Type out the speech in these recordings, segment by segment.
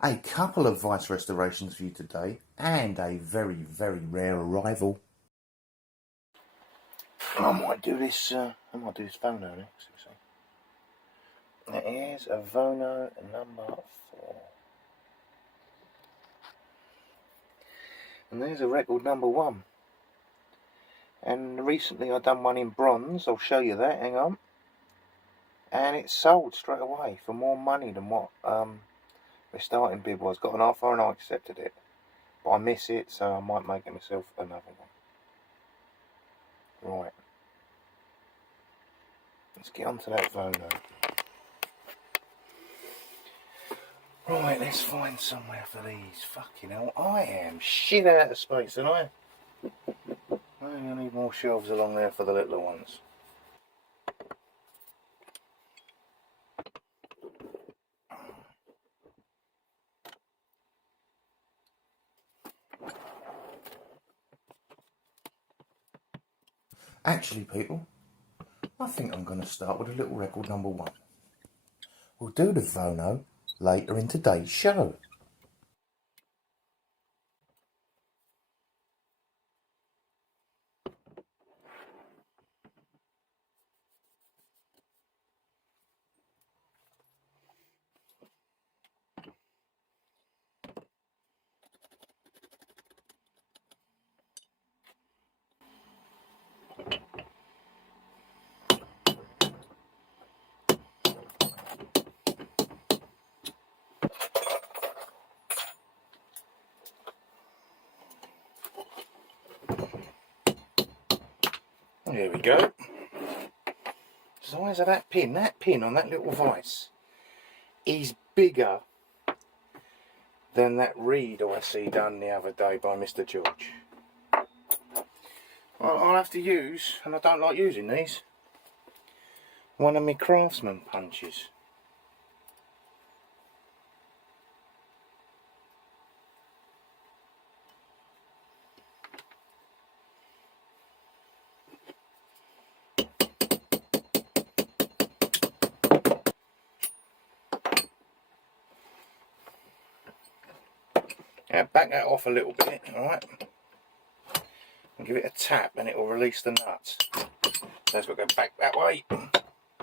A couple of vice restorations for you today, and a very, very rare arrival. I might do this vono next, you see. It is a vono number 4. And there's a record number 1. And recently I done one in bronze, I'll show you that, hang on. And it sold straight away for more money than what the starting bid was. Got an offer and I accepted it. But I miss it, so I might make it myself another one. Right. Let's get on to that vono. Right, let's find somewhere for these. Fucking hell, I am shit out of space, aren't I? I need more shelves along there for the littler ones. Actually, people, I think I'm going to start with a little record number 1. We'll do the vono later in today's show. There we go. Size of that pin on that little vise is bigger than that reed I see done the other day by Mr. George. I'll have to use, and I don't like using these, one of my craftsman punches. Now back that off a little bit, alright, and give it a tap and it will release the nuts. So it's got to go back that way.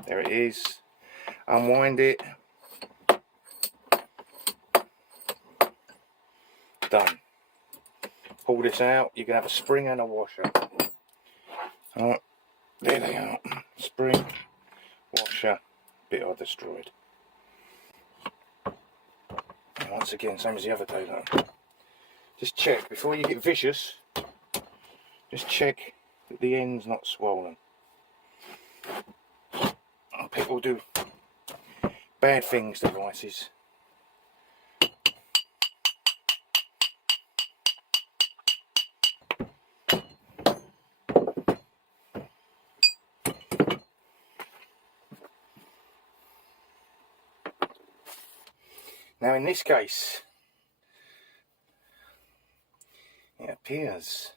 There it is. Unwind it. Done. Pull this out, you can have a spring and a washer. Alright, there they are. Spring, washer, bit I destroyed. And once again, same as the other day though. Just check, before you get vicious, just check that the end's not swollen. People do bad things to vices. Now in this case, it appears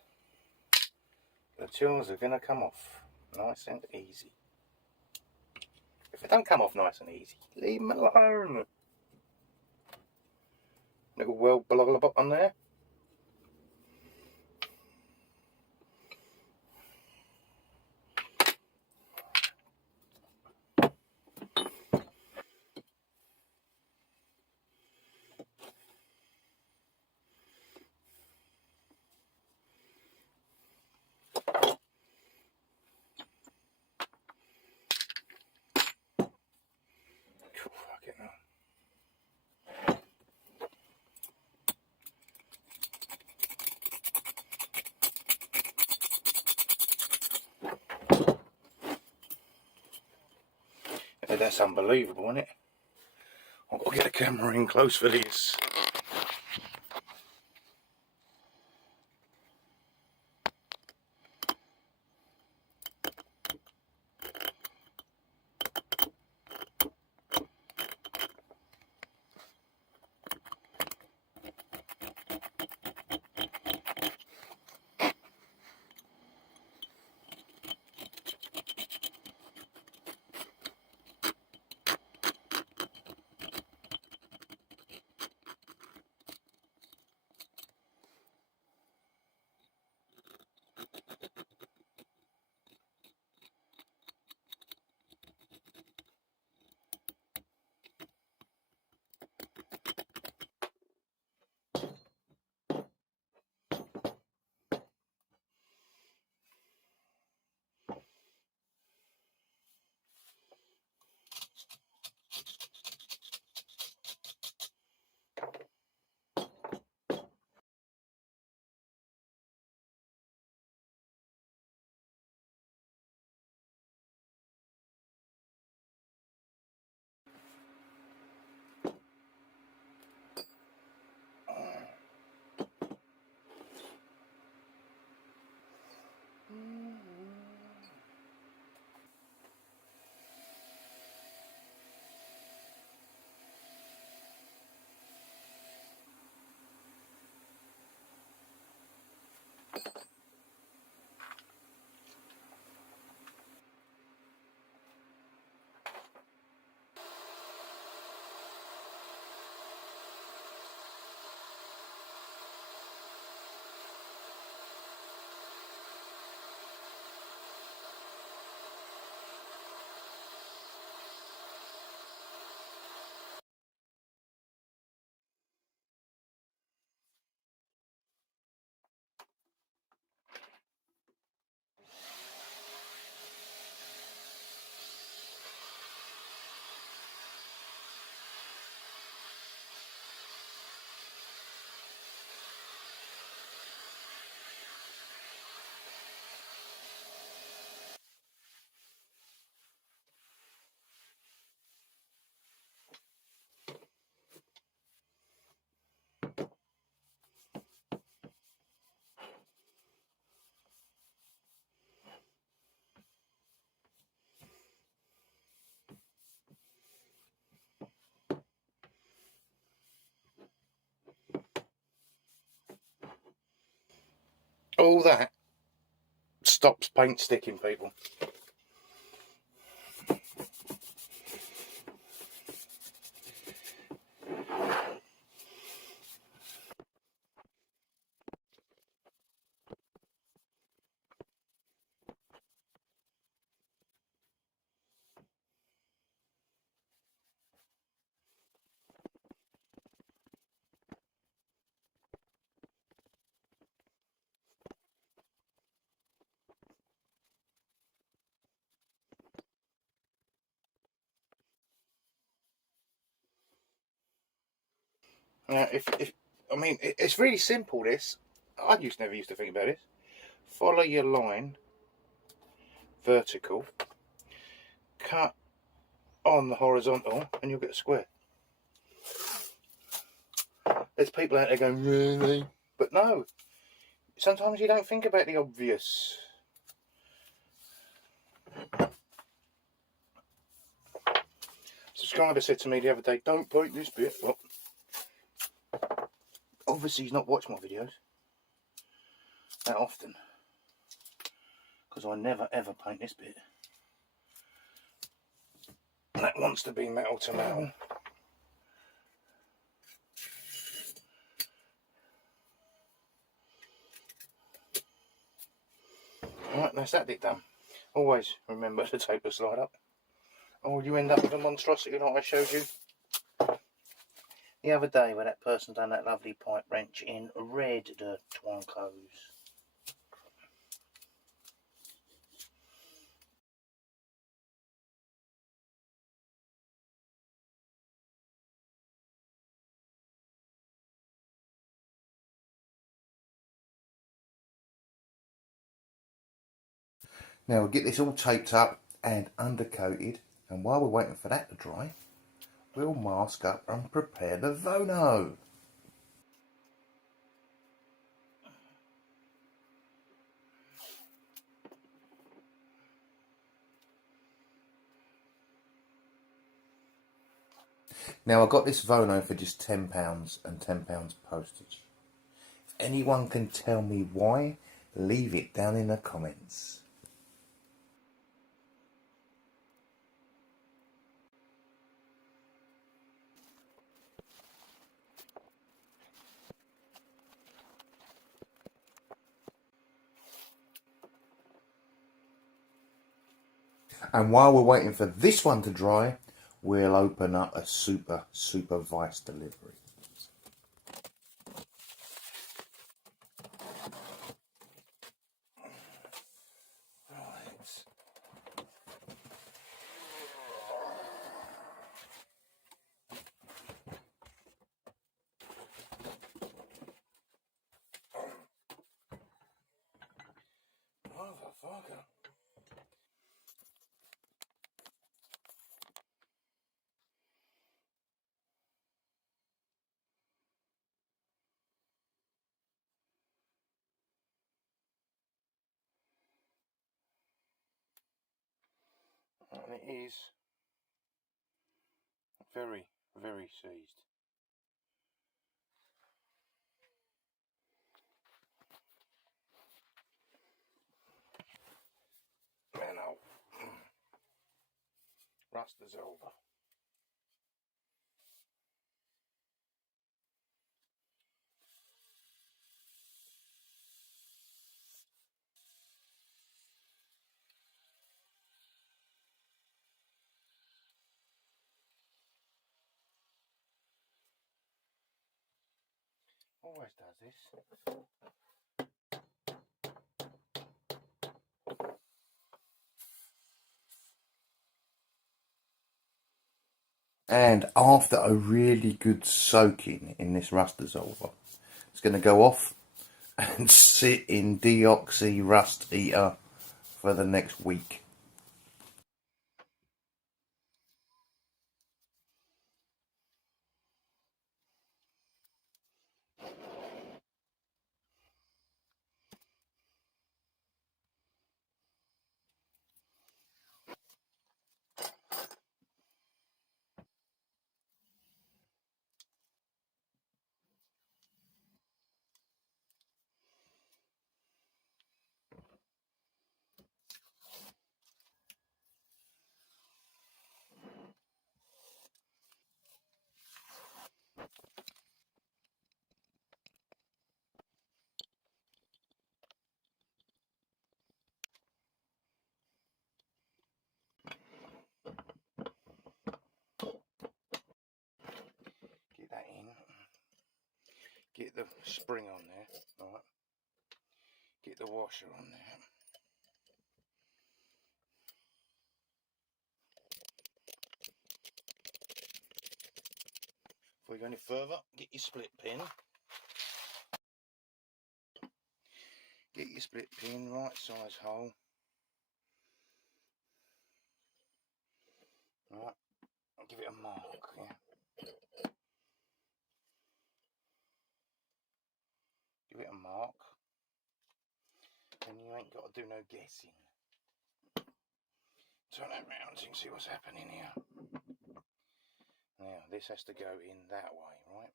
the jaws are going to come off nice and easy. If they don't come off nice and easy, leave them alone. Little well blogger on there. That's unbelievable, isn't it? I've got to get the camera in close for this. All that stops paint sticking, people. Now, if I mean, it's really simple. This never used to think about this. Follow your line, vertical, cut on the horizontal, and you'll get a square. There's people out there going, really? But no. Sometimes you don't think about the obvious. Subscriber said to me the other day, don't paint this bit. Well, obviously he's not watched my videos that often, because I never ever paint this bit. That wants to be metal to metal. Right, that's that bit done. Always remember to tape the slide up, or you end up with a monstrosity like I showed you the other day where that person done that lovely pipe wrench in red, the twonkos. Now we'll get this all taped up and undercoated, and while we're waiting for that to dry, we'll mask up and prepare the vono. Now I got this vono for just £10 and £10 postage. If anyone can tell me why, leave it down in the comments. And while we're waiting for this one to dry, we'll open up a super vise delivery. Motherfucker. And it is very seized. Man, oh. Rust is over. Always does this. And after a really good soaking in this rust dissolver, it's going to go off and sit in deoxy rust eater for the next week. the spring on there, right, get the washer on there. Before you go any further, get your split pin. Get your split pin, right size hole. Right, I'll give it a mark, yeah. Give it a mark. And you ain't got to do no guessing. Turn that round so you can see what's happening here. Now, this has to go in that way, right?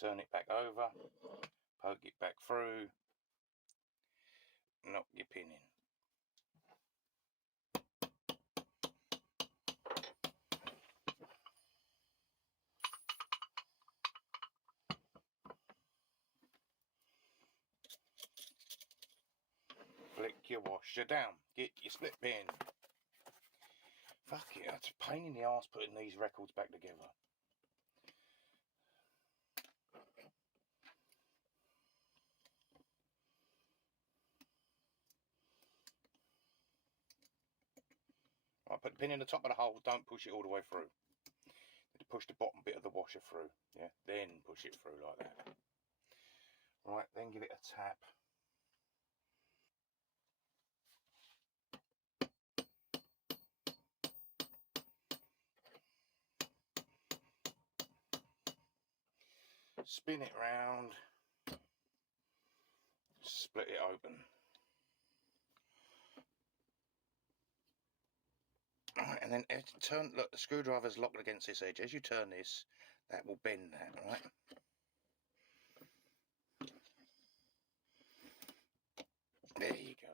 Turn it back over, poke it back through, knock your pin in. Flick your washer down, get your split pin. Fuck it, it's a pain in the arse putting these records back together. Right, put the pin in the top of the hole, don't push it all the way through. You push the bottom bit of the washer through, yeah, then push it through like that. Right, then give it a tap. Spin it round, split it open. Right, and then turn, look, the screwdriver's locked against this edge. As you turn this, that will bend that, right? There you go.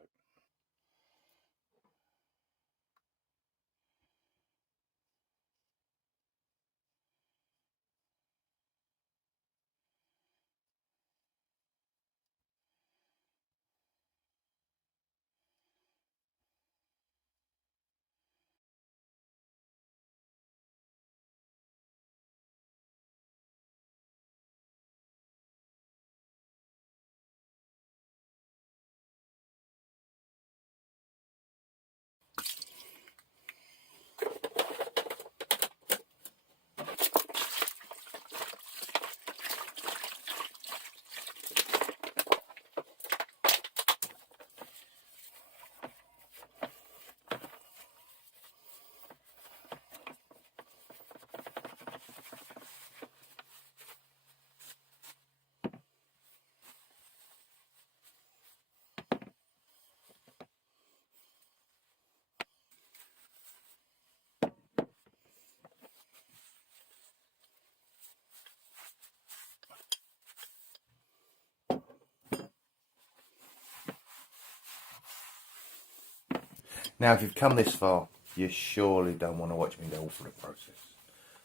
Now, if you've come this far, you surely don't want to watch me go through the process.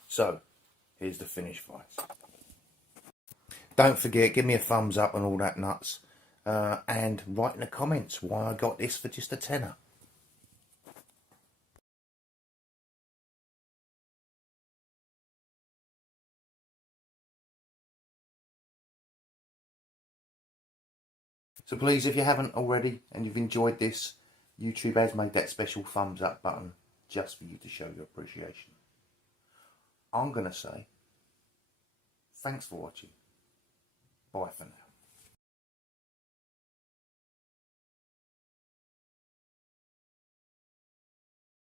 So, here's the finished vise. Don't forget, give me a thumbs up and all that nuts. And write in the comments why I got this for just a tenner. So please, if you haven't already and you've enjoyed this, YouTube has made that special thumbs up button just for you to show your appreciation. I'm going to say, thanks for watching. Bye for now.